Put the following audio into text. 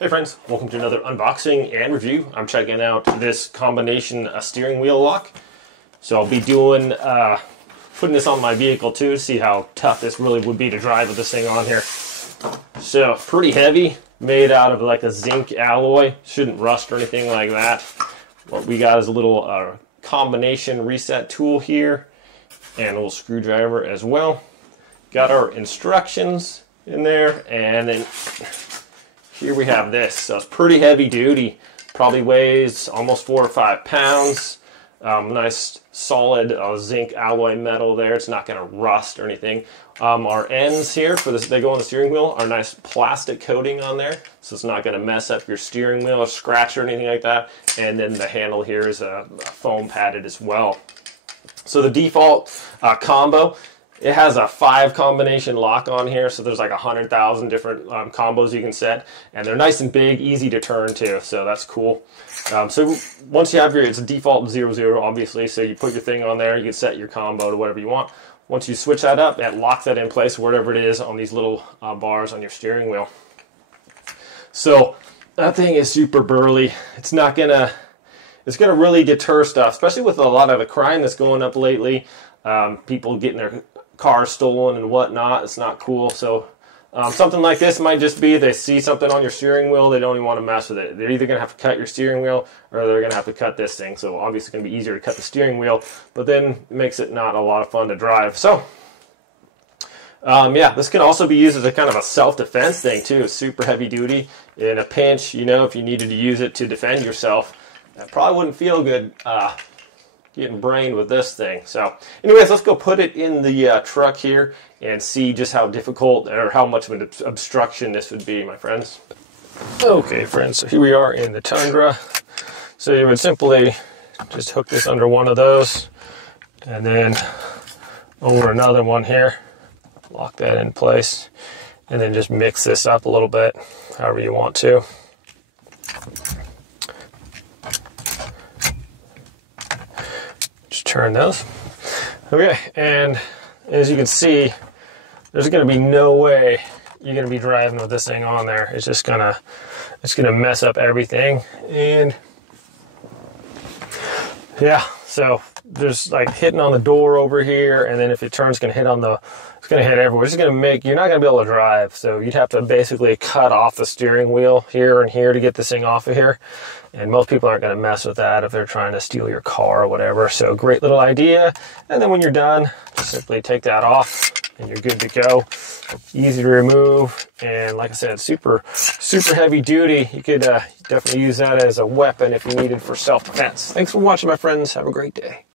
Hey friends, welcome to another unboxing and review. I'm checking out this combination steering wheel lock. So I'll be doing, putting this on my vehicle too to see how tough this really would be to drive with this thing on here. So pretty heavy, made out of like a zinc alloy. Shouldn't rust or anything like that. What we got is a little combination reset tool here and a little screwdriver as well. Got our instructions in there, and then here we have this. So it's pretty heavy duty. Probably weighs almost 4 or 5 pounds. Nice solid zinc alloy metal there. It's not going to rust or anything. Our ends here for this, they go on the steering wheel, are nice plastic coating on there, so it's not going to mess up your steering wheel or scratch or anything like that. And then the handle here is a foam padded as well. So the default combo, it has a 5 combination lock on here, so there's like 100,000 different combos you can set, and they're nice and big, easy to turn too, so that's cool. So once you have your, it's a default 0-0 obviously, so you put your thing on there, you can set your combo to whatever you want. Once you switch that up, it locks that in place wherever it is on these little bars on your steering wheel. So that thing is super burly. It's not gonna, it's gonna really deter stuff, especially with a lot of the crime that's going up lately. People getting their cars stolen and whatnot. It's not cool. So something like this might just be they see something on your steering wheel, they don't even want to mess with it. They're either going to have to cut your steering wheel or they're going to have to cut this thing. So obviously it's going to be easier to cut the steering wheel, but then it makes it not a lot of fun to drive. So yeah, this can also be used as a kind of a self-defense thing too. Super heavy duty in a pinch, you know, if you needed to use it to defend yourself. That probably wouldn't feel good getting brained with this thing. So anyways, let's go put it in the truck here and see just how difficult or how much of an obstruction this would be, my friends. Okay friends, so here we are in the Tundra. So you would simply just hook this under one of those and then over another one here, lock that in place, and then just mix this up a little bit however you want to. Turn those. Okay, and as you can see, there's going to be no way you're going to be driving with this thing on there. It's just gonna, it's going to mess up everything. And yeah, so there's like hitting on the door over here, and then if it turns, it's going to hit on the, it's going to hit everywhere. It's going to make, you're not going to be able to drive. So you'd have to basically cut off the steering wheel here and here to get this thing off of here. And most people aren't going to mess with that if they're trying to steal your car or whatever. So great little idea. And then when you're done, just simply take that off and you're good to go. Easy to remove. And like I said, super heavy duty. You could definitely use that as a weapon if you needed for self-defense. Thanks for watching, my friends. Have a great day.